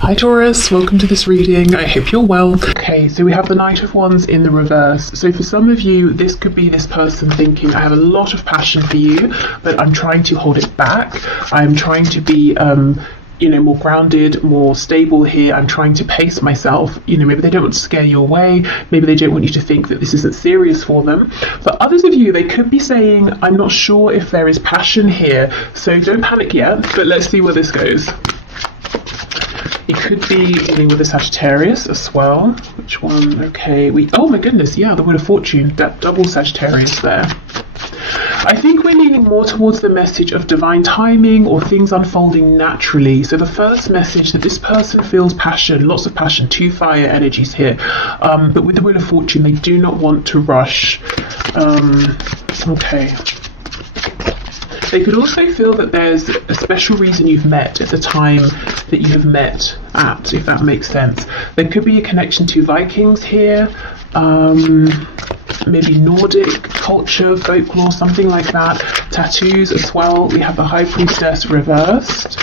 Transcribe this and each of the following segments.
Hi Taurus, welcome to this reading. I hope you're well. Okay, so we have the Knight of Wands in the reverse. So for some of you, this could be this person thinking, I have a lot of passion for you, but I'm trying to hold it back. I'm trying to be more grounded, more stable here. I'm trying to pace myself. Maybe they don't want to scare you away. Maybe they don't want you to think that this isn't serious for them. For others of you, they could be saying, I'm not sure if there is passion here. So don't panic yet, but let's see where this goes. It could be dealing with a Sagittarius as well. Which one? Okay, oh my goodness, yeah, the Wheel of Fortune, that double Sagittarius there. I think we're leaning more towards the message of divine timing or things unfolding naturally. So the first message that this person feels passion, lots of passion, two fire energies here. But with the Wheel of Fortune, they do not want to rush. Okay. They could also feel that there's a special reason you've met at the time that you have met at, if that makes sense. There could be a connection to Vikings here, maybe Nordic culture, folklore, something like that. Tattoos as well. We have the High Priestess reversed.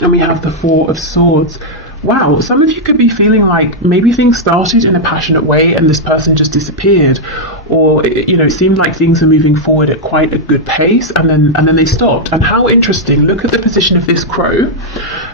And we have the Four of Swords. Wow, some of you could be feeling like maybe things started in a passionate way and this person just disappeared, or it seemed like things are moving forward at quite a good pace and then they stopped. And how interesting, look at the position of this crow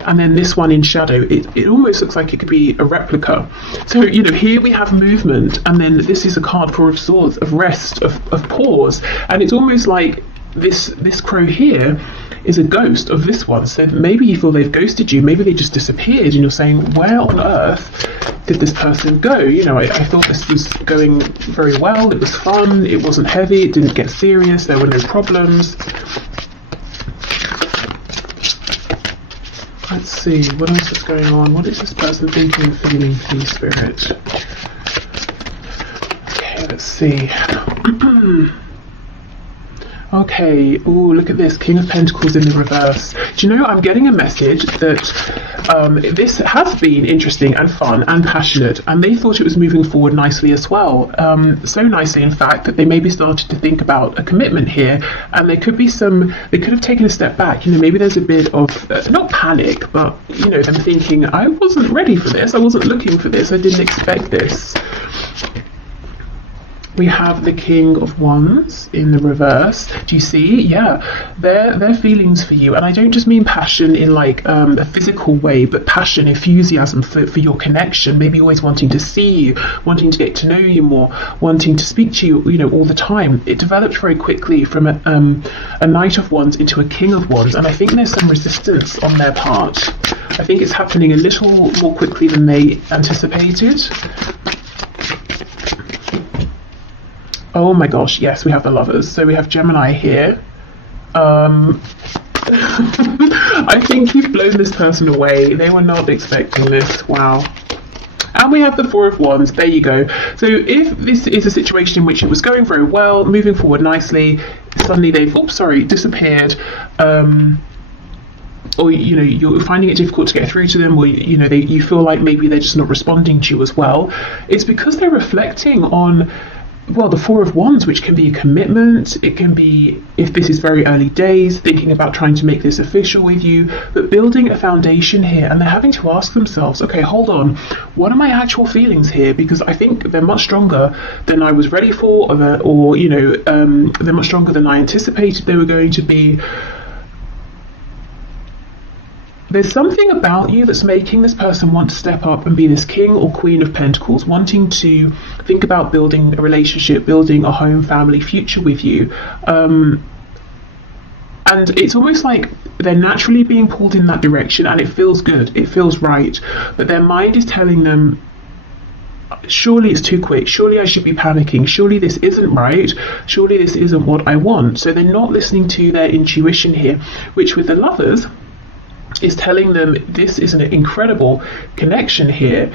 and then this one in shadow. It almost looks like it could be a replica. So here we have movement, and then this is a card, Four of Swords, of rest, of pause, and it's almost like this crow here is a ghost of this one. So maybe you feel they've ghosted you, maybe they just disappeared, and you're saying, where on earth did this person go? I thought this was going very well, it was fun, it wasn't heavy, it didn't get serious, there were no problems. Let's see, what else is going on? What is this person thinking and feeling, please, Spirit? Okay, let's see. Okay, ooh, look at this, King of Pentacles in the reverse. Do you know, I'm getting a message that this has been interesting and fun and passionate, and they thought it was moving forward nicely as well. So nicely, in fact, that they maybe started to think about a commitment here, and they could have taken a step back. Maybe there's a bit of, not panic, but, them thinking, I wasn't ready for this, I wasn't looking for this, I didn't expect this. We have the King of Wands in the reverse. Do you see? Yeah, their feelings for you, and I don't just mean passion in like a physical way, but passion, enthusiasm for your connection. Maybe always wanting to see you, wanting to get to know you more, wanting to speak to you, all the time. It developed very quickly from a Knight of Wands into a King of Wands, and I think there's some resistance on their part. I think it's happening a little more quickly than they anticipated. Oh my gosh, yes, we have the Lovers. So we have Gemini here. I think you've blown this person away. They were not expecting this. Wow. And we have the Four of Wands. There you go. So if this is a situation in which it was going very well, moving forward nicely, suddenly they've, disappeared. Or you're finding it difficult to get through to them, or you feel like maybe they're just not responding to you as well. It's because they're reflecting on, well, the Four of Wands, which can be a commitment. It can be, if this is very early days, thinking about trying to make this official with you, but building a foundation here. And they're having to ask themselves, okay, hold on, what are my actual feelings here? Because I think they're much stronger than I was ready for, they're much stronger than I anticipated they were going to be. There's something about you that's making this person want to step up and be this King or Queen of Pentacles, wanting to think about building a relationship, building a home, family, future with you. And it's almost like they're naturally being pulled in that direction, and it feels good, it feels right. But their mind is telling them, surely it's too quick, surely I should be panicking, surely this isn't right, surely this isn't what I want. So they're not listening to their intuition here, which with the Lovers is telling them this is an incredible connection here.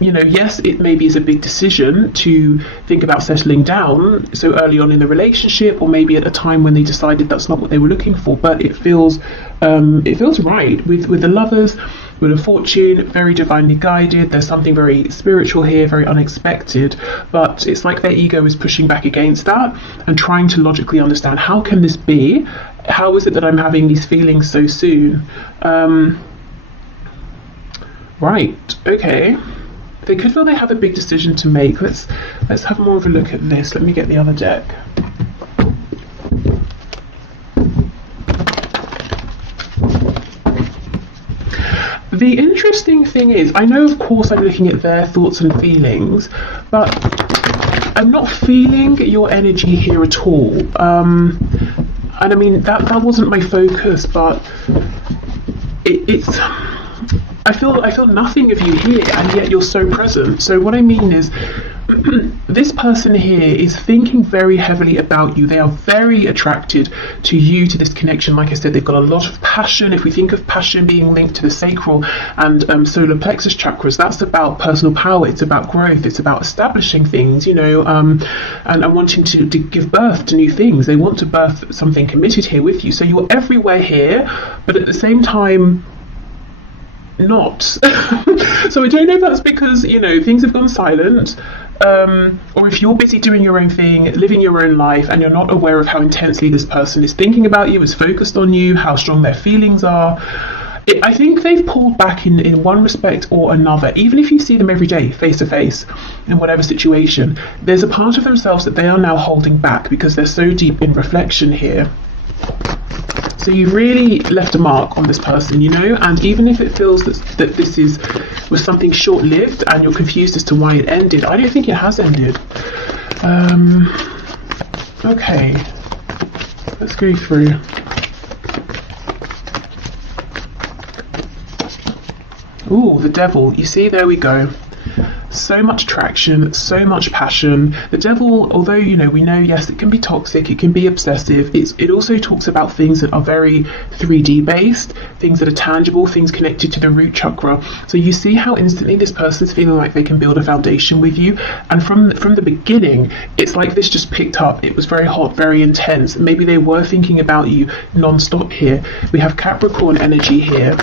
Yes, it maybe is a big decision to think about settling down so early on in the relationship, or maybe at a time when they decided that's not what they were looking for, but it feels right with the Lovers. Wheel of Fortune, very divinely guided. There's something very spiritual here, very unexpected, but it's like their ego is pushing back against that and trying to logically understand, how can this be? How is it that I'm having these feelings so soon? Right, okay. They could feel they have a big decision to make. Let's have more of a look at this. Let me get the other deck. The interesting thing is, I know of course I'm looking at their thoughts and feelings, but I'm not feeling your energy here at all. And I mean, that wasn't my focus, but it's... I feel nothing of you here, and yet you're so present. So what I mean is, this person here is thinking very heavily about you. They are very attracted to you, to this connection. Like I said, they've got a lot of passion. If we think of passion being linked to the sacral and solar plexus chakras, that's about personal power. It's about growth. It's about establishing things, you know, and wanting to give birth to new things. They want to birth something committed here with you. So you're everywhere here, but at the same time, not. So I don't know if that's because, you know, things have gone silent, or if you're busy doing your own thing, living your own life, and you're not aware of how intensely this person is thinking about you, is focused on you, how strong their feelings are. I think they've pulled back in one respect or another. Even if you see them every day, face to face, in whatever situation, there's a part of themselves that they are now holding back because they're so deep in reflection here. So you've really left a mark on this person, you know, and even if it feels that this was something short-lived and you're confused as to why it ended, I don't think it has ended. Okay, let's go through. Ooh, the devil. You see, there we go. So much attraction, so much passion. The devil, although, you know, we know, yes, it can be toxic, it can be obsessive, it also talks about things that are very 3D based, things that are tangible, things connected to the root chakra. So you see how instantly this person's feeling like they can build a foundation with you. And from the beginning, it's like this just picked up. It was very hot, very intense. Maybe they were thinking about you non-stop here. We have Capricorn energy here.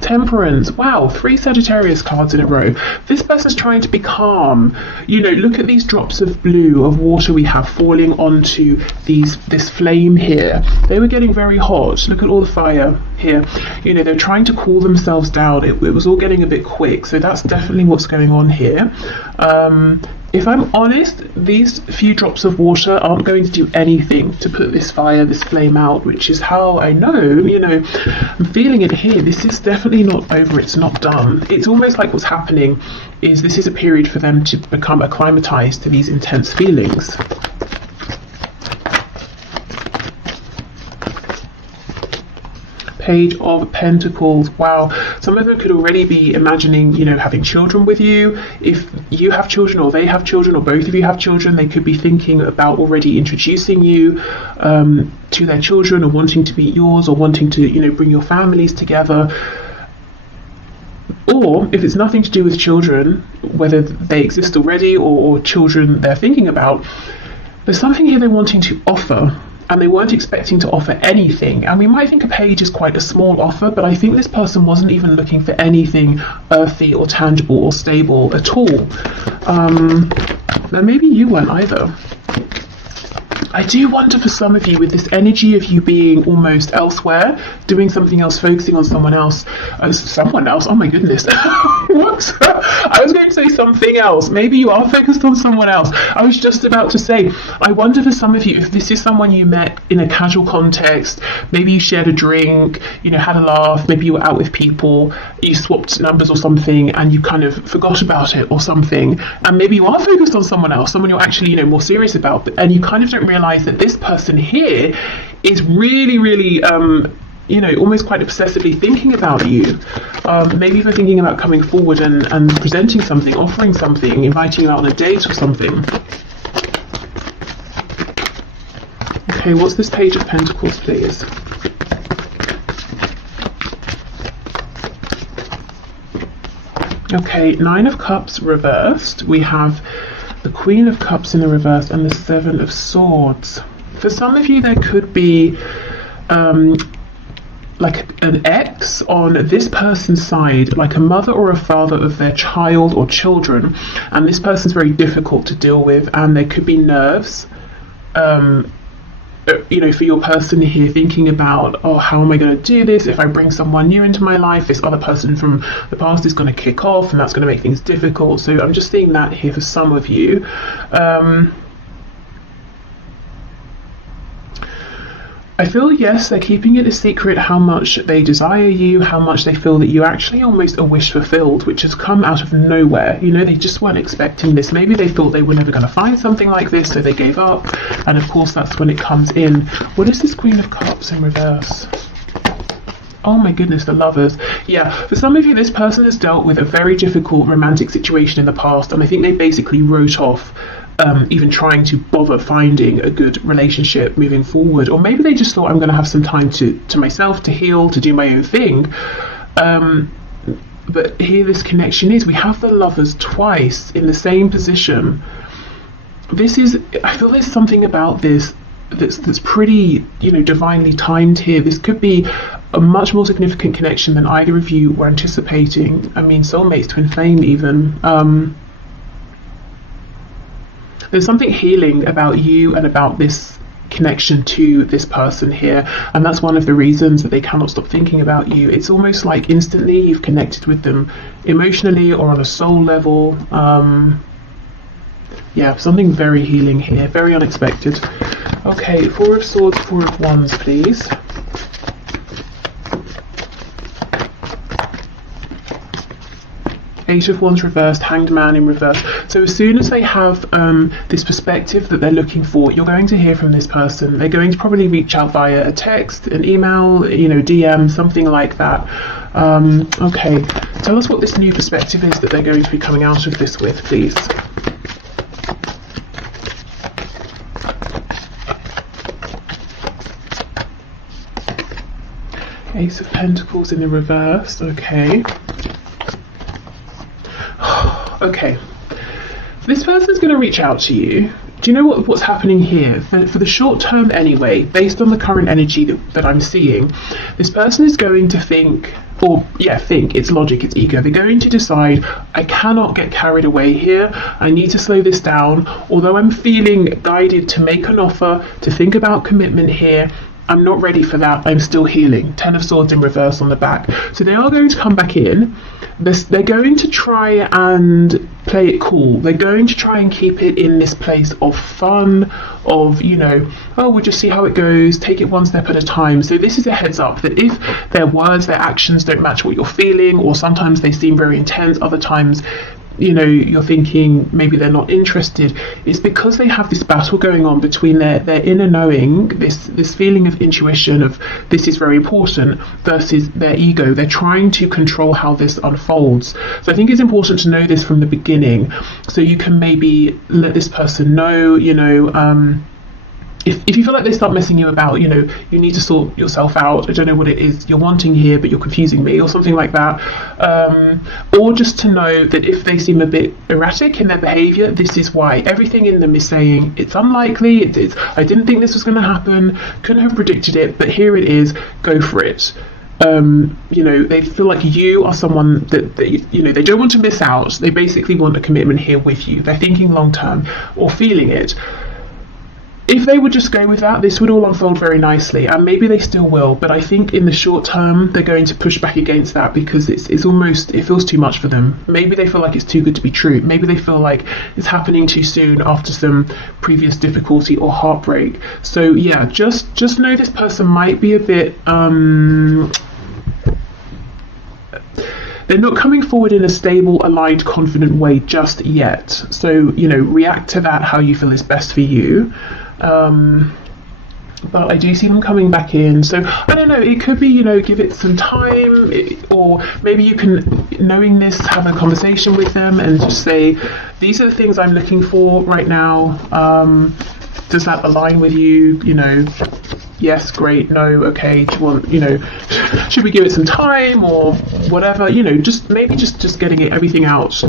Temperance. Wow, 3 Sagittarius cards in a row. This person's trying to be calm. You know, look at these drops of blue, of water we have falling onto this flame here. They were getting very hot. Look at all the fire here. You know, they're trying to cool themselves down. It was all getting a bit quick. So that's definitely what's going on here. If I'm honest, these few drops of water aren't going to do anything to put this fire, this flame out, which is how I know, you know, I'm feeling it here. This is definitely not over. It's not done. It's almost like what's happening is this is a period for them to become acclimatized to these intense feelings. Page of Pentacles. Wow, some of them could already be imagining, you know, having children with you. If you have children or they have children or both of you have children, they could be thinking about already introducing you to their children, or wanting to meet yours, or wanting to, you know, bring your families together. Or if it's nothing to do with children, whether they exist already or children they're thinking about, there's something here they're wanting to offer, and they weren't expecting to offer anything. And we might think a page is quite a small offer, but I think this person wasn't even looking for anything earthy or tangible or stable at all. And maybe you weren't either. I do wonder for some of you, with this energy of you being almost elsewhere, doing something else, focusing on someone else. Oh my goodness. What? I was going to say something else. Maybe you are focused on someone else. I was just about to say, I wonder for some of you, if this is someone you met in a casual context, maybe you shared a drink, you know, had a laugh, maybe you were out with people, you swapped numbers or something, and you kind of forgot about it or something, and maybe you are focused on someone else, someone you're actually, you know, more serious about, and you kind of don't realize that this person here is really, really, you know, almost quite obsessively thinking about you. Maybe even thinking about coming forward and presenting something, offering something, inviting you out on a date or something. Okay, what's this Page of Pentacles, please? Okay, 9 of Cups reversed. We have the Queen of Cups in the reverse and the 7 of Swords. For some of you, there could be like an ex on this person's side, like a mother or a father of their child or children, and this person's very difficult to deal with, and there could be nerves for your person here, thinking about, oh, how am I going to do this? If I bring someone new into my life, this other person from the past is going to kick off, and that's going to make things difficult. So I'm just seeing that here for some of you. I feel, yes, they're keeping it a secret how much they desire you, how much they feel that you actually almost a wish fulfilled, which has come out of nowhere. They just weren't expecting this. Maybe they thought they were never going to find something like this, so they gave up. And of course, that's when it comes in. What is this Queen of Cups in reverse? Oh my goodness, the Lovers. Yeah, for some of you, this person has dealt with a very difficult romantic situation in the past, and I think they basically wrote off even trying to bother finding a good relationship moving forward. Or maybe they just thought, I'm going to have some time to myself, to heal, to do my own thing. But here this connection is, we have the Lovers twice in the same position. I feel there's something about this that's pretty, divinely timed here. This could be a much more significant connection than either of you were anticipating. I mean, soulmates, twin flame even. There's something healing about you and about this connection to this person here, and that's one of the reasons that they cannot stop thinking about you. It's almost like instantly you've connected with them emotionally or on a soul level. Yeah, something very healing here, very unexpected. Okay, Four of Swords, Four of Wands, please. Eight of Wands reversed, Hanged Man in reverse. So as soon as they have this perspective that they're looking for, you're going to hear from this person. They're going to probably reach out via a text, an email, DM, something like that. Okay, tell us what this new perspective is that they're going to be coming out of this with, please. Ace of Pentacles in the reverse, okay. Okay, this person's going to reach out to you. Do you know what's happening here? For the short term anyway, based on the current energy that I'm seeing, this person is going to think, it's logic, it's ego. They're going to decide, I cannot get carried away here. I need to slow this down. Although I'm feeling guided to make an offer, to think about commitment here, I'm not ready for that. I'm still healing. Ten of Swords in reverse on the back. So they are going to come back in. They're going to try and play it cool. They're going to try and keep it in this place of fun, of, we'll just see how it goes, take it one step at a time. So this is a heads up that if their words, their actions don't match what you're feeling, or sometimes they seem very intense, other times you're thinking maybe they're not interested, it's because they have this battle going on between their inner knowing, this feeling of intuition of this is very important, versus their ego. They're trying to control how this unfolds. So I think it's important to know this from the beginning, so you can maybe let this person know, if you feel like they start messing you about, you need to sort yourself out. I don't know what it is you're wanting here, but you're confusing me, or something like that. Or just to know that if they seem a bit erratic in their behaviour, this is why. Everything in them is saying, it's unlikely, I didn't think this was going to happen, couldn't have predicted it, but here it is, go for it. They feel like you are someone that they don't want to miss out. They basically want a commitment here with you. They're thinking long term, or feeling it. If they would just go with that, this would all unfold very nicely, and maybe they still will, but I think in the short term they're going to push back against that because it feels too much for them. Maybe they feel like it's too good to be true. Maybe they feel like it's happening too soon after some previous difficulty or heartbreak. So yeah, just know this person might be a bit they're not coming forward in a stable, aligned, confident way just yet. So, react to that how you feel is best for you. But I do see them coming back in. So, I don't know, it could be, give it some time, or maybe you can, knowing this, have a conversation with them and just say, these are the things I'm looking for right now. Does that align with you? Yes, great, no, okay, do you want, should we give it some time or whatever, just getting everything out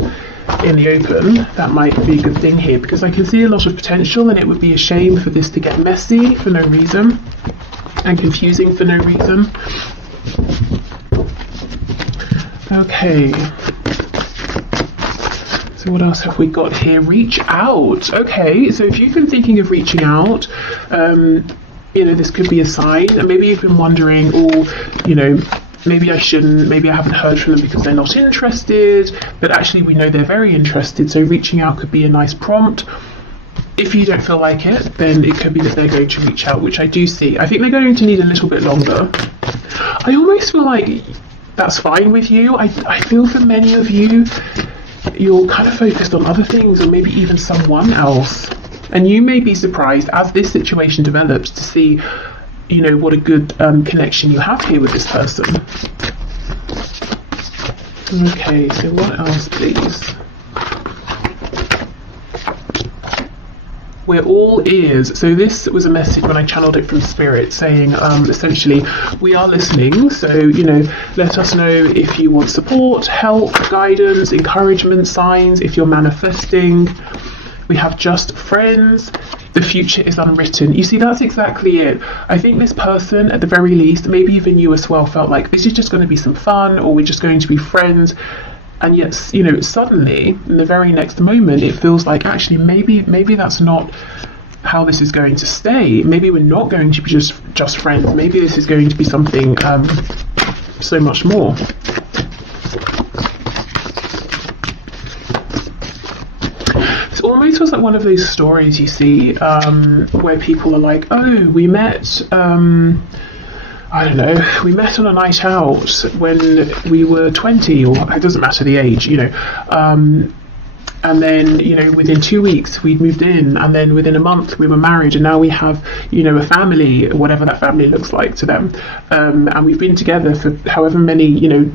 in the open. That might be a good thing here, because I can see a lot of potential, and it would be a shame for this to get messy for no reason and confusing for no reason. Okay. So what else have we got here? Reach out. Okay, so if you've been thinking of reaching out, this could be a sign, and maybe you've been wondering, maybe I shouldn't, maybe I haven't heard from them because they're not interested, but actually we know they're very interested, so reaching out could be a nice prompt. If you don't feel like it, then it could be that they're going to reach out, which I do see. I think they're going to need a little bit longer. I almost feel like that's fine with you. I feel for many of you, you're kind of focused on other things, or maybe even someone else. And you may be surprised as this situation develops to see, what a good connection you have here with this person. Okay, so what else, please? We're all ears. So this was a message when I channeled it from Spirit, saying essentially, we are listening. So, let us know if you want support, help, guidance, encouragement, signs, if you're manifesting. We have just friends. The future is unwritten. You see, that's exactly it. I think this person, at the very least, maybe even you as well, felt like this is just going to be some fun, or we're just going to be friends. And yet, suddenly, in the very next moment, it feels like actually maybe that's not how this is going to stay. Maybe we're not going to be just friends. Maybe this is going to be something so much more. It almost feels like one of those stories you see where people are like, oh, we met. I don't know, we met on a night out when we were 20, or it doesn't matter the age, and then, within 2 weeks we'd moved in, and then within a month we were married, and now we have, a family, whatever that family looks like to them, and we've been together for however many,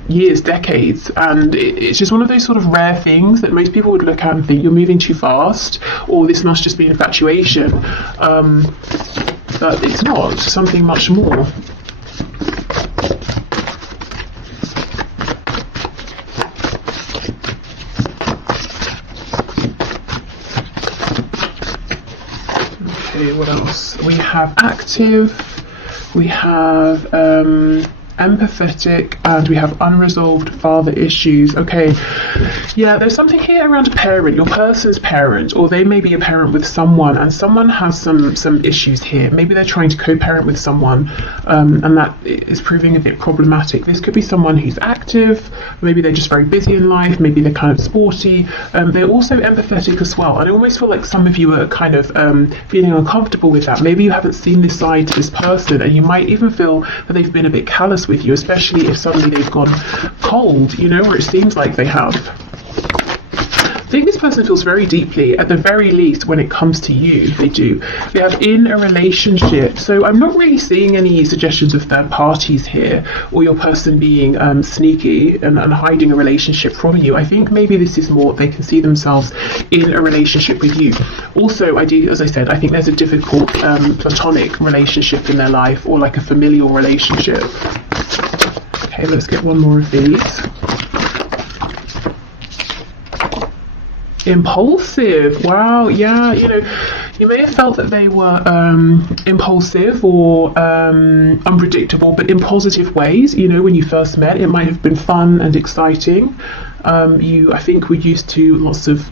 years, decades, and it's just one of those sort of rare things that most people would look at and think, you're moving too fast, or this must just be infatuation, but it's not, something much more. What else? We have active, we have empathetic, and we have unresolved father issues. Okay, yeah, there's something here around a parent, your person's parent, or they may be a parent with someone, and someone has some issues here. Maybe they're trying to co-parent with someone, and that is proving a bit problematic. This could be someone who's active, maybe they're just very busy in life, maybe they're kind of sporty, they're also empathetic as well, and I almost feel like some of you are kind of feeling uncomfortable with that. Maybe you haven't seen this side to this person, and you might even feel that they've been a bit callous with you, especially if suddenly they've gone cold, or it seems like they have. I think this person feels very deeply, at the very least, when it comes to you, they do. They have in a relationship, so I'm not really seeing any suggestions of third parties here, or your person being sneaky and hiding a relationship from you. I think maybe this is more they can see themselves in a relationship with you. Also, as I said, I think there's a difficult platonic relationship in their life, or like a familial relationship. Okay, let's get one more of these. Impulsive. Wow, yeah, you may have felt that they were impulsive or unpredictable, but in positive ways. When you first met, it might have been fun and exciting. I think we're used to lots of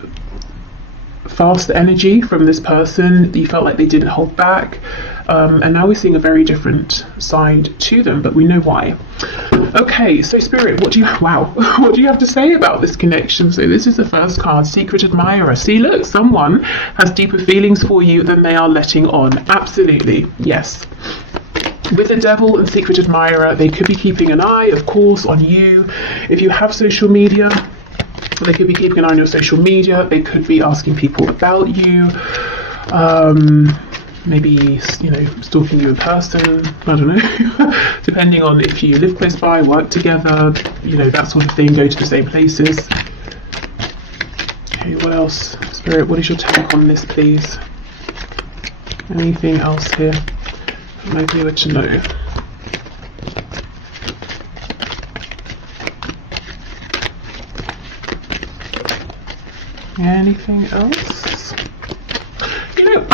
fast energy from this person. You felt like they didn't hold back, and now we're seeing a very different side to them, but we know why. Okay, so Spirit, what do you have to say about this connection? So this is the first card, Secret Admirer. See, look, someone has deeper feelings for you than they are letting on. Absolutely, yes. With the Devil and Secret Admirer, they could be keeping an eye, of course, on you. If you have social media, they could be keeping an eye on your social media. They could be asking people about you. Maybe, stalking you in person, I don't know, depending on if you live close by, work together, that sort of thing, go to the same places. Okay, what else? Spirit, what is your take on this, please? Anything else here that might be good to know? Anything else?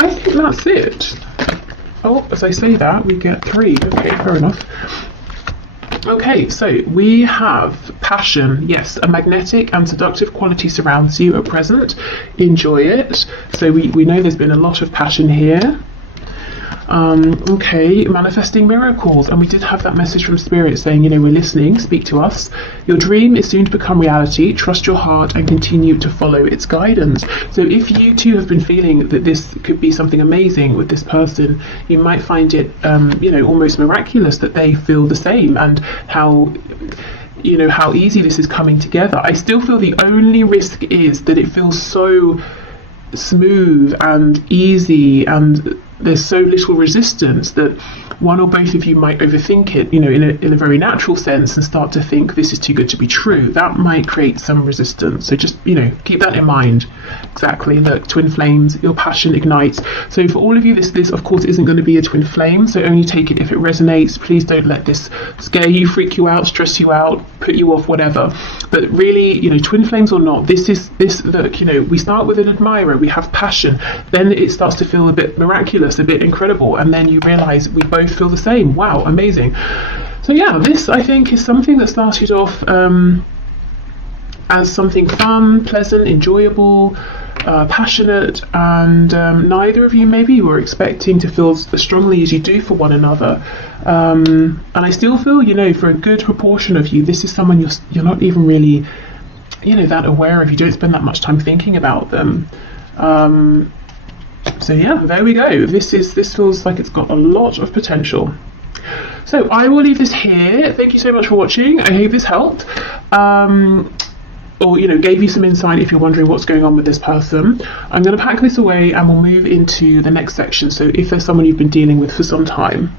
I think that's it. Oh, as I say that, we get 3. Okay, fair enough. Okay, so we have passion. Yes, a magnetic and seductive quality surrounds you at present. Enjoy it. So we know there's been a lot of passion here. Okay, manifesting miracles. And we did have that message from Spirit saying, you know, we're listening, speak to us. Your dream is soon to become reality. Trust your heart and continue to follow its guidance. So if you too have been feeling that this could be something amazing with this person, you might find it, you know, almost miraculous that they feel the same, and how, you know, how easy this is coming together. I still feel the only risk is that it feels so smooth and easy, and there's so little resistance that one or both of you might overthink it, you know, in a very natural sense, and start to think this is too good to be true. That might create some resistance. So just, you know, keep that in mind. Exactly. Look, twin flames, your passion ignites. So for all of you, this of course isn't going to be a twin flame, so only take it if it resonates. Please don't let this scare you, freak you out, stress you out, put you off, whatever. But really, you know, twin flames or not, this, look, you know, we start with an admirer, we have passion, then it starts to feel a bit miraculous, a bit incredible, and then you realize we both feel the same. Wow, amazing. So yeah, this I think is something that started off as something fun, pleasant, enjoyable, passionate, and neither of you maybe were expecting to feel as strongly as you do for one another. And I still feel, you know, for a good proportion of you, this is someone you're not even really, you know, that aware of. You don't spend that much time thinking about them. So yeah, there we go. This feels like it's got a lot of potential. So I will leave this here. Thank you so much for watching. I hope this helped. Or, you know, gave you some insight if you're wondering what's going on with this person. I'm going to pack this away and we'll move into the next section. So if there's someone you've been dealing with for some time.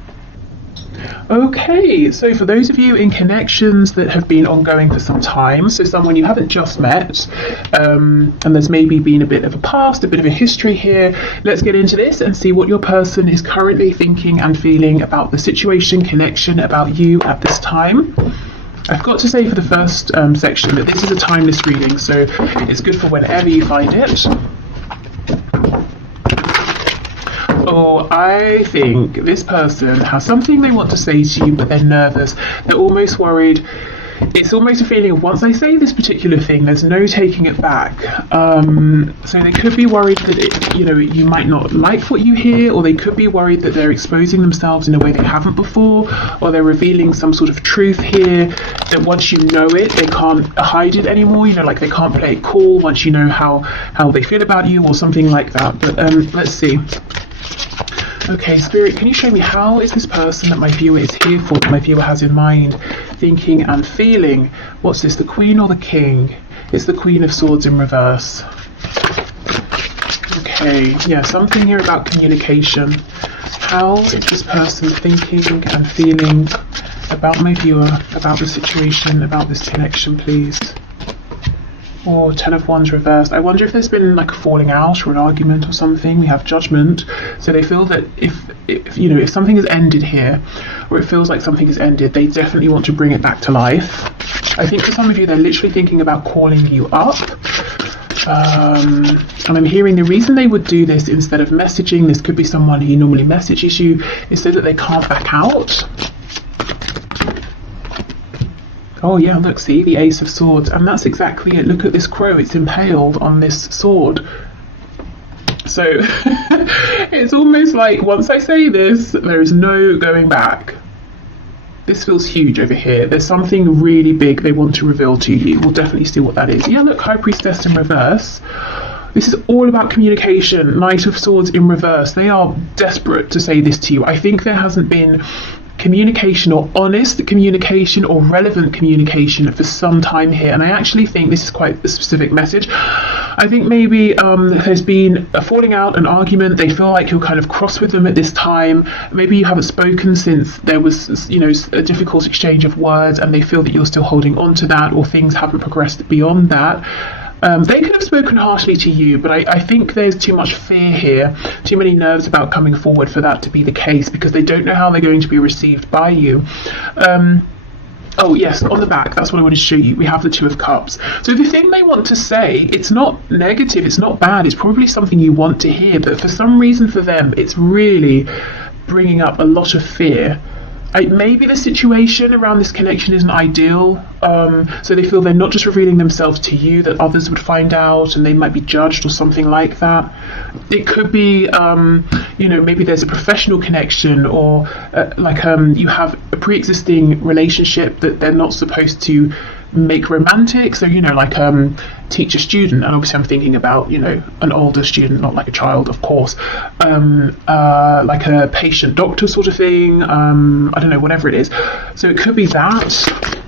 Okay, so for those of you in connections that have been ongoing for some time, so someone you haven't just met, and there's maybe been a bit of a past, a bit of a history here, let's get into this and see what your person is currently thinking and feeling about the situation, connection, about you at this time. I've got to say for the first section that this is a timeless reading, so it's good for whenever you find it. Oh, I think this person has something they want to say to you, but they're nervous. They're almost worried. It's almost a feeling of, once I say this particular thing, there's no taking it back. So they could be worried that you know, you might not like what you hear, or they could be worried that they're exposing themselves in a way they haven't before, or they're revealing some sort of truth here that once you know it, they can't hide it anymore. You know, like they can't play it cool once you know how they feel about you, or something like that. But let's see. Okay, Spirit, can you show me how is this person that my viewer is here for, that my viewer has in mind, thinking and feeling? What's this, the Queen or the King? It's the Queen of Swords in reverse. Okay, yeah, something here about communication. How is this person thinking and feeling about my viewer, about the situation, about this connection, please? Or Ten of Wands reversed. I wonder if there's been like a falling out or an argument or something. We have Judgment. So they feel that if you know, if something has ended here, or it feels like something has ended, they definitely want to bring it back to life. I think for some of you, they're literally thinking about calling you up. And I'm hearing the reason they would do this instead of messaging, this could be someone who normally messages you, is so that they can't back out. Oh yeah, look, see, the Ace of Swords, and that's exactly it. Look at this crow, it's impaled on this sword. So it's almost like, once I say this, there is no going back. This feels huge over here. There's something really big they want to reveal to you. We'll definitely see what that is. Yeah, look, High Priestess in reverse. This is all about communication. Knight of Swords in reverse. They are desperate to say this to you. I think there hasn't been communication, or honest communication, or relevant communication for some time here, and I actually think this is quite a specific message. I think maybe there's been a falling out, an argument. They feel like you're kind of cross with them at this time. Maybe you haven't spoken since there was, you know, a difficult exchange of words, and they feel that you're still holding on to that, or things haven't progressed beyond that. They could have spoken harshly to you, but I think there's too much fear here, too many nerves about coming forward for that to be the case, because they don't know how they're going to be received by you. Oh yes, on the back, that's what I wanted to show you. We have the Two of Cups. So the thing they want to say, it's not negative, it's not bad, it's probably something you want to hear, but for some reason for them, it's really bringing up a lot of fear. Maybe the situation around this connection isn't ideal, so they feel they're not just revealing themselves to you, that others would find out and they might be judged or something like that. It could be, maybe there's a professional connection, or you have a pre-existing relationship that they're not supposed to make romantic. So teacher student, and obviously I'm thinking about an older student, not like a child, of course, like a patient doctor sort of thing, I don't know, whatever it is. So it could be that.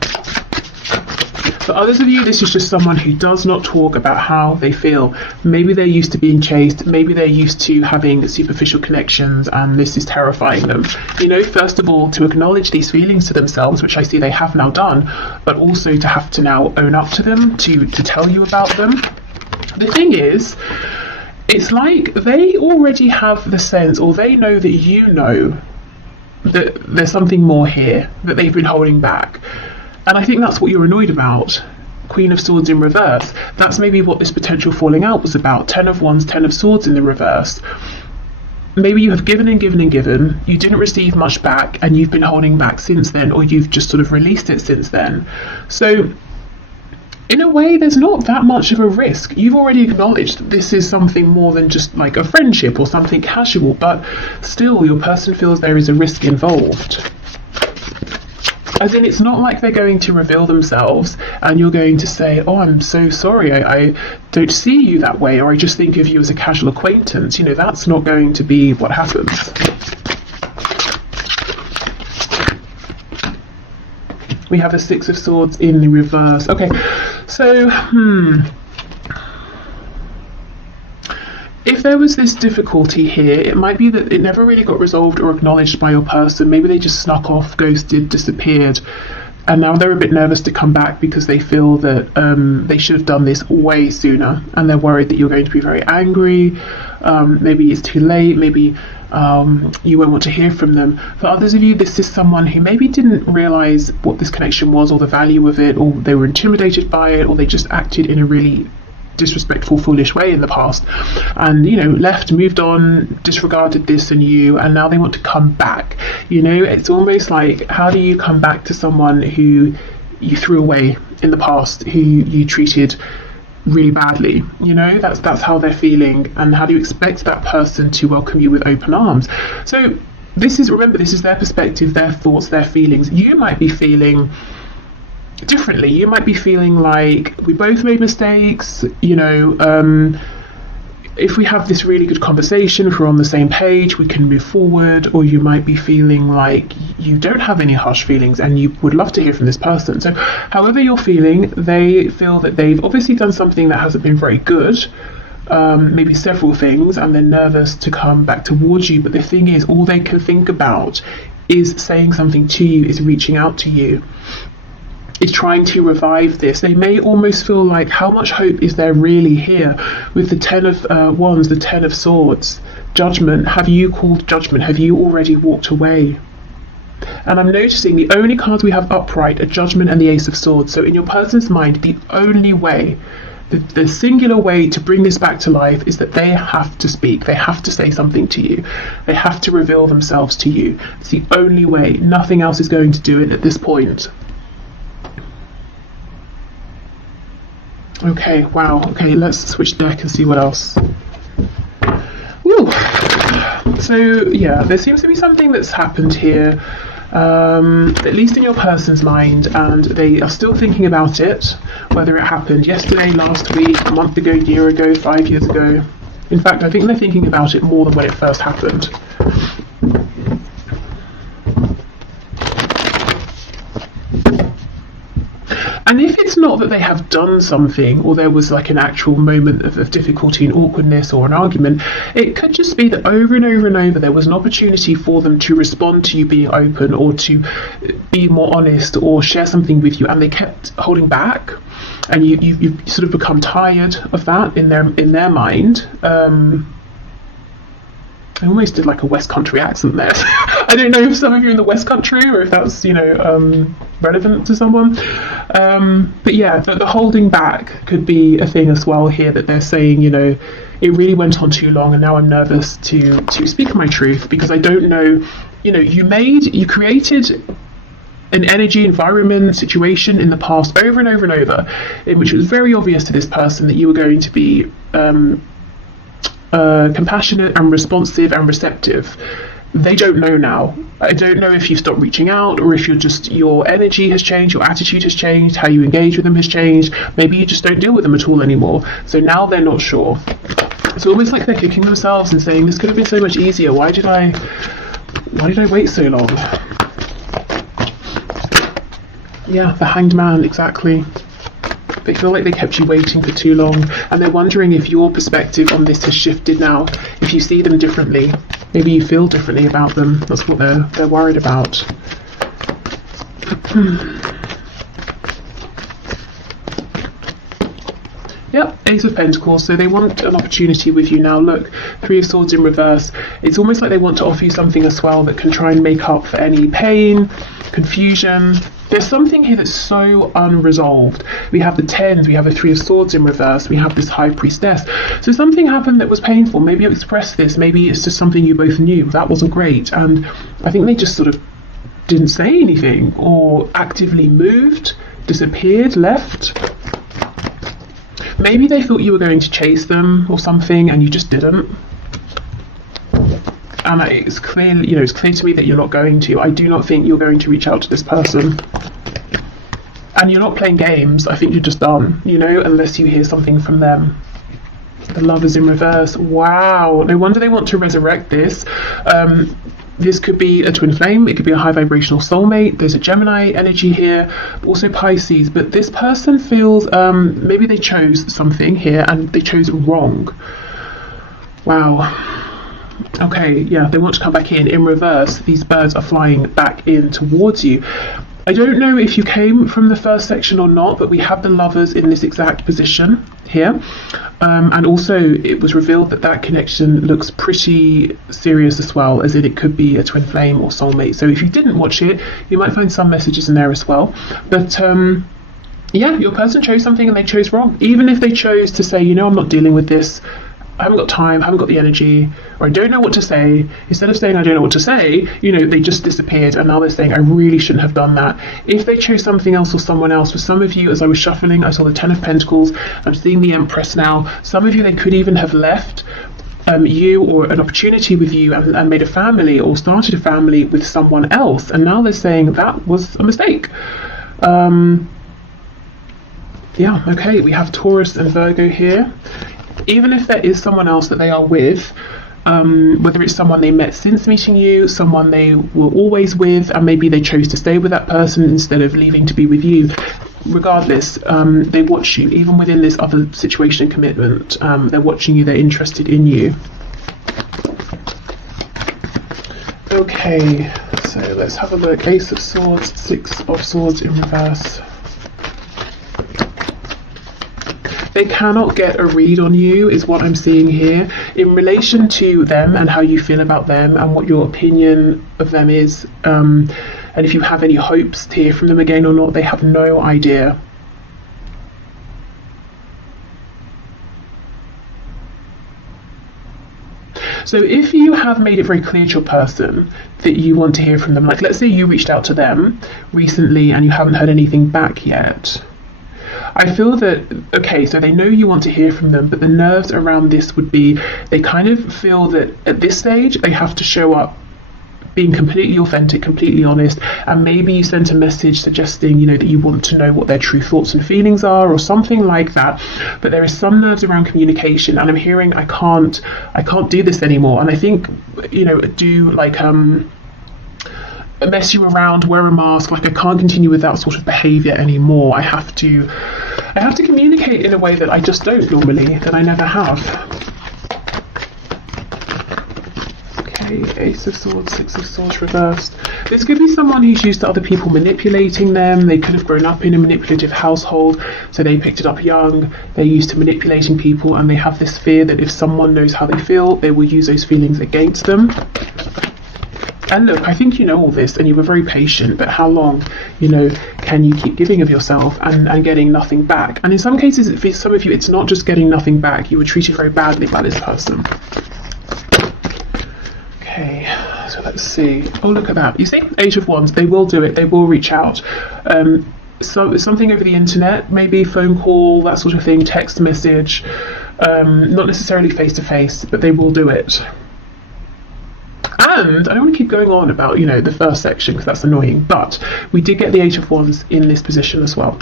For others of you, this is just someone who does not talk about how they feel. Maybe they're used to being chased, maybe they're used to having superficial connections, and this is terrifying them. First of all, to acknowledge these feelings to themselves, which I see they have now done, but also to have to now own up to them, to tell you about them. The thing is, it's like they already have the sense, or they know that you know that there's something more here, that they've been holding back. And I think that's what you're annoyed about. Queen of Swords in reverse. That's maybe what this potential falling out was about. 10 of Wands, 10 of Swords in the reverse. Maybe you have given and given and given. You didn't receive much back, and you've been holding back since then, or you've just sort of released it since then. So in a way, there's not that much of a risk. You've already acknowledged that this is something more than just like a friendship or something casual, but still your person feels there is a risk involved. As in, it's not like they're going to reveal themselves and you're going to say, oh, I'm so sorry, I don't see you that way, or I just think of you as a casual acquaintance. That's not going to be what happens. We have a Six of Swords in the reverse. Okay, so, if there was this difficulty here, it might be that it never really got resolved or acknowledged by your person. Maybe they just snuck off, ghosted, disappeared, and now they're a bit nervous to come back because they feel that they should have done this way sooner, and they're worried that you're going to be very angry. Maybe it's too late, maybe you won't want to hear from them. For others of you, this is someone who maybe didn't realise what this connection was, or the value of it, or they were intimidated by it, or they just acted in a really disrespectful, foolish way in the past, and left, moved on, disregarded this and you, and now they want to come back. It's almost like, how do you come back to someone who you threw away in the past, who you treated really badly? That's how they're feeling, and how do you expect that person to welcome you with open arms? So this is their perspective, their thoughts, their feelings. You might be feeling differently. You might be feeling like, we both made mistakes, if we have this really good conversation, if we're on the same page, we can move forward. Or you might be feeling like you don't have any harsh feelings and you would love to hear from this person. So however you're feeling, they feel that they've obviously done something that hasn't been very good, maybe several things, and they're nervous to come back towards you. But the thing is, all they can think about is saying something to you, is reaching out to you, is trying to revive this. They may almost feel like, how much hope is there really here? With the 10 of Wands, the 10 of Swords, Judgment. Have you called judgment? Have you already walked away? And I'm noticing the only cards we have upright are Judgment and the Ace of Swords. So in your person's mind, the only way, the singular way to bring this back to life is that they have to speak. They have to say something to you. They have to reveal themselves to you. It's the only way. Nothing else is going to do it at this point. Okay, wow. Okay, let's switch deck and see what else. Woo. So, yeah, there seems to be something that's happened here, at least in your person's mind, and they are still thinking about it, whether it happened yesterday, last week, a month ago, year ago, 5 years ago. In fact, I think they're thinking about it more than when it first happened. And if it's not that they have done something, or there was like an actual moment of difficulty and awkwardness or an argument, it could just be that over and over and over there was an opportunity for them to respond to you being open, or to be more honest, or share something with you, and they kept holding back, and you sort of become tired of that in their mind. I almost did like a West Country accent there. I don't know if some of you are in the West Country, or if that's, relevant to someone. But yeah, the holding back could be a thing as well here, that they're saying, it really went on too long, and now I'm nervous to speak my truth, because I don't know you created an energy, environment, situation in the past over and over and over, in which it was very obvious to this person that you were going to be compassionate and responsive and receptive. They don't know now. I don't know if you've stopped reaching out, or if your energy has changed, your attitude has changed, how you engage with them has changed. Maybe you just don't deal with them at all anymore. So now they're not sure. It's almost like they're kicking themselves and saying, this could have been so much easier. Why did I wait so long? Yeah, the Hanged Man, exactly. They feel like they kept you waiting for too long, and they're wondering if your perspective on this has shifted now, if you see them differently. Maybe you feel differently about them. That's what they're worried about. Yep, Ace of Pentacles. So they want an opportunity with you now. Look, Three of Swords in reverse. It's almost like they want to offer you something as well that can try and make up for any pain, confusion. There's something here that's so unresolved. We have the Tens, we have the Three of Swords in reverse, we have this High Priestess. So something happened that was painful. Maybe you expressed this, maybe it's just something you both knew. That wasn't great. And I think they just sort of didn't say anything, or actively moved, disappeared, left. Maybe they thought you were going to chase them or something, and you just didn't. And it's clear, it's clear to me that you're not going to. I do not think you're going to reach out to this person. And you're not playing games. I think you're just done, unless you hear something from them. The Lovers in reverse. Wow. No wonder they want to resurrect this. This could be a twin flame. It could be a high vibrational soulmate. There's a Gemini energy here, also Pisces. But this person feels maybe they chose something here and they chose wrong. Wow. Okay, yeah, they want to come back in reverse. These birds are flying back in towards you. I don't know if you came from the first section or not, but we have the Lovers in this exact position here. And also it was revealed that connection looks pretty serious as well, as in it could be a twin flame or soulmate. So if you didn't watch it, you might find some messages in there as well. But yeah, your person chose something and they chose wrong. Even if they chose to say, I'm not dealing with this, I haven't got time, I haven't got the energy, or I don't know what to say. Instead of saying I don't know what to say, they just disappeared, and now they're saying I really shouldn't have done that. If they chose something else or someone else, for some of you, as I was shuffling, I saw the Ten of Pentacles, I'm seeing the Empress now. Some of you, they could even have left you or an opportunity with you and made a family or started a family with someone else, and now they're saying that was a mistake. Yeah, okay, we have Taurus and Virgo here. Even if there is someone else that they are with, whether it's someone they met since meeting you, someone they were always with, and maybe they chose to stay with that person instead of leaving to be with you, regardless, they watch you, even within this other situation and commitment. They're watching you, they're interested in you. Okay, so let's have a look. Ace of Swords, Six of Swords in reverse. They cannot get a read on you, is what I'm seeing here, in relation to them and how you feel about them and what your opinion of them is. And if you have any hopes to hear from them again or not, they have no idea. So if you have made it very clear to your person that you want to hear from them, like let's say you reached out to them recently and you haven't heard anything back yet, I feel that, okay, so they know you want to hear from them, but the nerves around this would be, they kind of feel that at this stage, they have to show up being completely authentic, completely honest, and maybe you sent a message suggesting, that you want to know what their true thoughts and feelings are or something like that. But there is some nerves around communication, and I'm hearing, I can't do this anymore. And I think, do like, mess you around, wear a mask, like I can't continue with that sort of behavior anymore. I have to communicate in a way that I just don't normally, that I never have. Okay, Ace of Swords, Six of Swords reversed. This could be someone who's used to other people manipulating them. They could have grown up in a manipulative household, so they picked it up young. They're used to manipulating people, and they have this fear that if someone knows how they feel, they will use those feelings against them. And look, I think you know all this and you were very patient, but how long, can you keep giving of yourself and getting nothing back? And in some cases, for some of you, it's not just getting nothing back. You were treated very badly by this person. Okay, so let's see. Oh, look at that. You see, Eight of Wands. They will do it. They will reach out. So something over the internet, maybe phone call, that sort of thing, text message, not necessarily face to face, but they will do it. And I don't want to keep going on about, you know, the first section because that's annoying, but we did get the Eight of Wands in this position as well,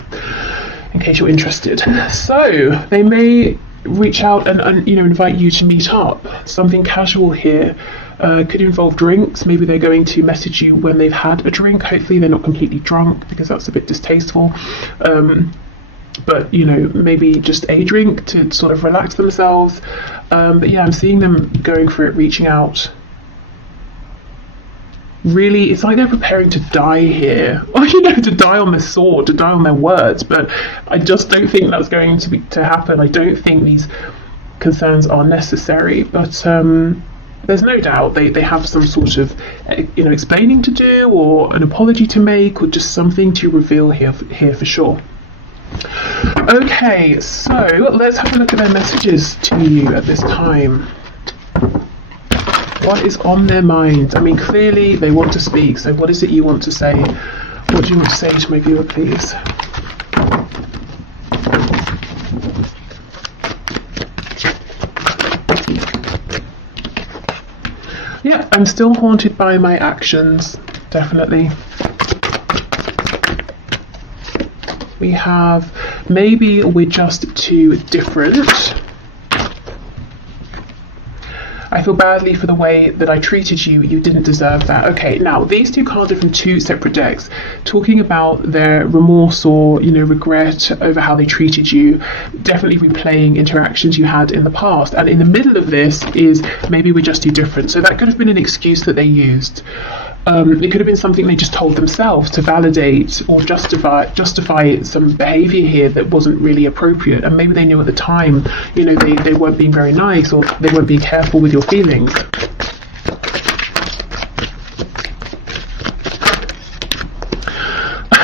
in case you're interested. So they may reach out and you know, invite you to meet up. Something casual here. Could involve drinks. Maybe they're going to message you when they've had a drink. Hopefully they're not completely drunk, because that's a bit distasteful. But you know, maybe just a drink to sort of relax themselves. But yeah, I'm seeing them going for it, reaching out. Really, it's like they're preparing to die here, or you know, to die on their sword, to die on their words. But I just don't think that's going to happen. I don't think these concerns are necessary. But there's no doubt they have some sort of, you know, explaining to do, or an apology to make, or just something to reveal here for sure. Okay, so let's have a look at their messages to you at this time. What is on their mind? I mean, clearly they want to speak, so what is it you want to say? What do you want to say to my viewer, please? Yeah, I'm still haunted by my actions, definitely. We have, maybe we're just too different. I feel badly for the way that I treated you. You didn't deserve that. Okay, now these two cards are from two separate decks, talking about their remorse or, you know, regret over how they treated you, definitely replaying interactions you had in the past. And in the middle of this is maybe we're just too different. So that could have been an excuse that they used. It could have been something they just told themselves to validate or justify some behavior here that wasn't really appropriate, and maybe they knew at the time, you know, they weren't being very nice, or they weren't being careful with your feelings.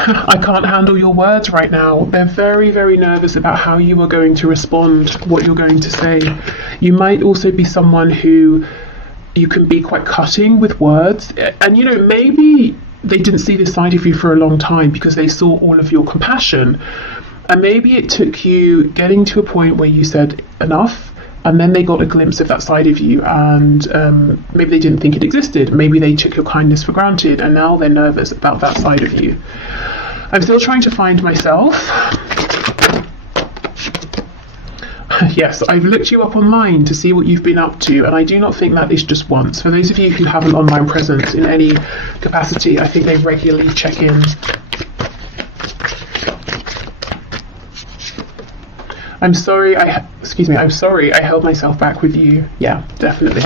I can't handle your words right now. They're very, very nervous about how you are going to respond, what you're going to say. You might also be someone who you can be quite cutting with words, and you know, maybe they didn't see this side of you for a long time because they saw all of your compassion, and maybe it took you getting to a point where you said enough, and then they got a glimpse of that side of you, and maybe they didn't think it existed. Maybe they took your kindness for granted, and now they're nervous about that side of you. I'm still trying to find myself. Yes, I've looked you up online to see what you've been up to, and I do not think that is just once. For those of you who have an online presence in any capacity, I think they regularly check in. I'm sorry I held myself back with you. Yeah, definitely.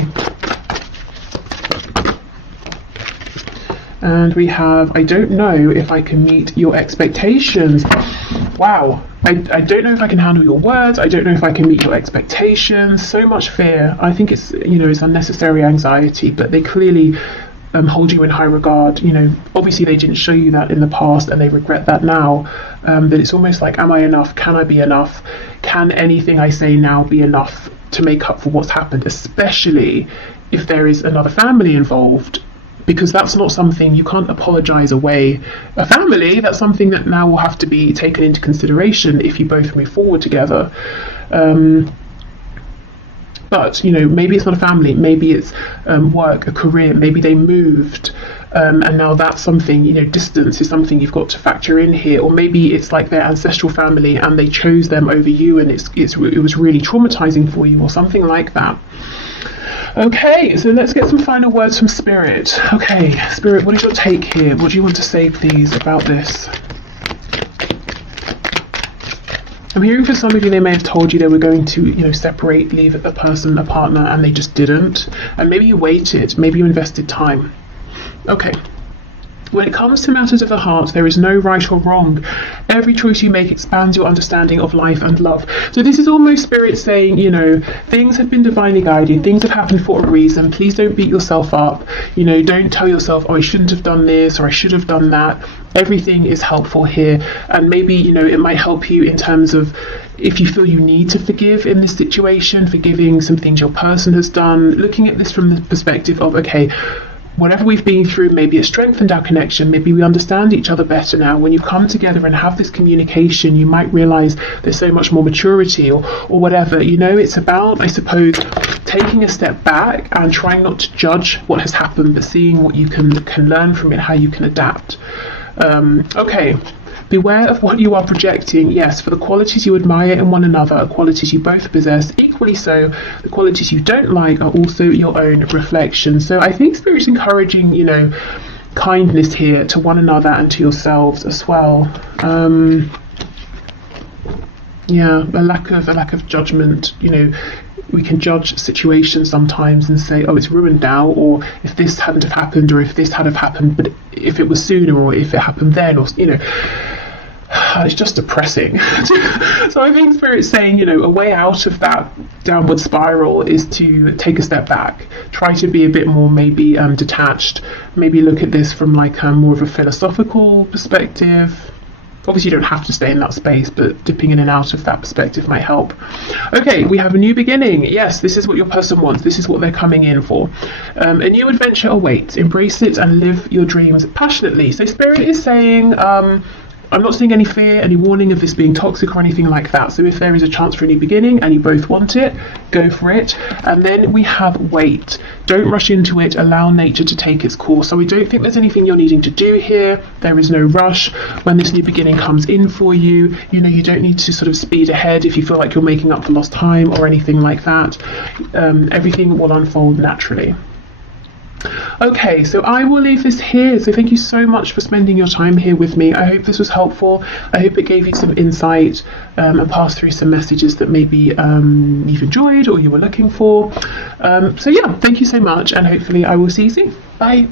And we have, I don't know if I can meet your expectations. Wow. I don't know if I can handle your words. I don't know if I can meet your expectations. So much fear. I think it's, you know, it's unnecessary anxiety, but they clearly hold you in high regard. You know, obviously they didn't show you that in the past, and they regret that now. That it's almost like, am I enough? Can I be enough? Can anything I say now be enough to make up for what's happened, especially if there is another family involved? Because that's not something, you can't apologize away a family. That's something that now will have to be taken into consideration if you both move forward together. But, you know, maybe it's not a family, maybe it's work, a career, maybe they moved, and now that's something, you know, distance is something you've got to factor in here. Or maybe it's like their ancestral family and they chose them over you, and it was really traumatizing for you, or something like that. Okay, so let's get some final words from Spirit. Okay, Spirit, what is your take here? What do you want to say, please, about this? I'm hearing for some of you, they may have told you they were going to, you know, separate, leave a person, a partner, and they just didn't. And maybe you waited, maybe you invested time. Okay. When it comes to matters of the heart, there is no right or wrong. Every choice you make expands your understanding of life and love. So this is almost Spirit saying, you know, things have been divinely guided, things have happened for a reason. Please don't beat yourself up. You know, don't tell yourself, oh, I shouldn't have done this, or I should have done that. Everything is helpful here. And maybe, you know, it might help you in terms of, if you feel you need to forgive in this situation, forgiving some things your person has done, looking at this from the perspective of, okay, whatever we've been through, maybe it strengthened our connection, maybe we understand each other better now. When you come together and have this communication, you might realize there's so much more maturity or whatever. You know, it's about, I suppose, taking a step back and trying not to judge what has happened, but seeing what you can learn from it, how you can adapt. Okay. Beware of what you are projecting. Yes, for the qualities you admire in one another are qualities you both possess. Equally so, the qualities you don't like are also your own reflection. So I think Spirit's encouraging, you know, kindness here to one another and to yourselves as well. Yeah, a lack of judgment. You know, we can judge situations sometimes and say, oh, it's ruined now, or if this hadn't have happened, or if this had have happened, but if it was sooner, or if it happened then, or, you know, it's just depressing. So I think Spirit's saying, you know, a way out of that downward spiral is to take a step back, try to be a bit more maybe detached, maybe look at this from like more of a philosophical perspective. Obviously you don't have to stay in that space, but dipping in and out of that perspective might help. Okay, we have a new beginning. Yes, this is what your person wants. This is what they're coming in for. A new adventure awaits. Embrace it and live your dreams passionately. So Spirit is saying, I'm not seeing any fear, any warning of this being toxic or anything like that. So if there is a chance for a new beginning and you both want it, go for it. And then we have wait. Don't rush into it. Allow nature to take its course. So we don't think there's anything you're needing to do here. There is no rush. When this new beginning comes in for you, you know, you don't need to sort of speed ahead if you feel like you're making up for lost time or anything like that. Everything will unfold naturally. Okay, so I will leave this here. So thank you so much for spending your time here with me. I hope this was helpful. I hope it gave you some insight and passed through some messages that maybe you've enjoyed or you were looking for. So yeah, thank you so much, and hopefully I will see you soon. Bye.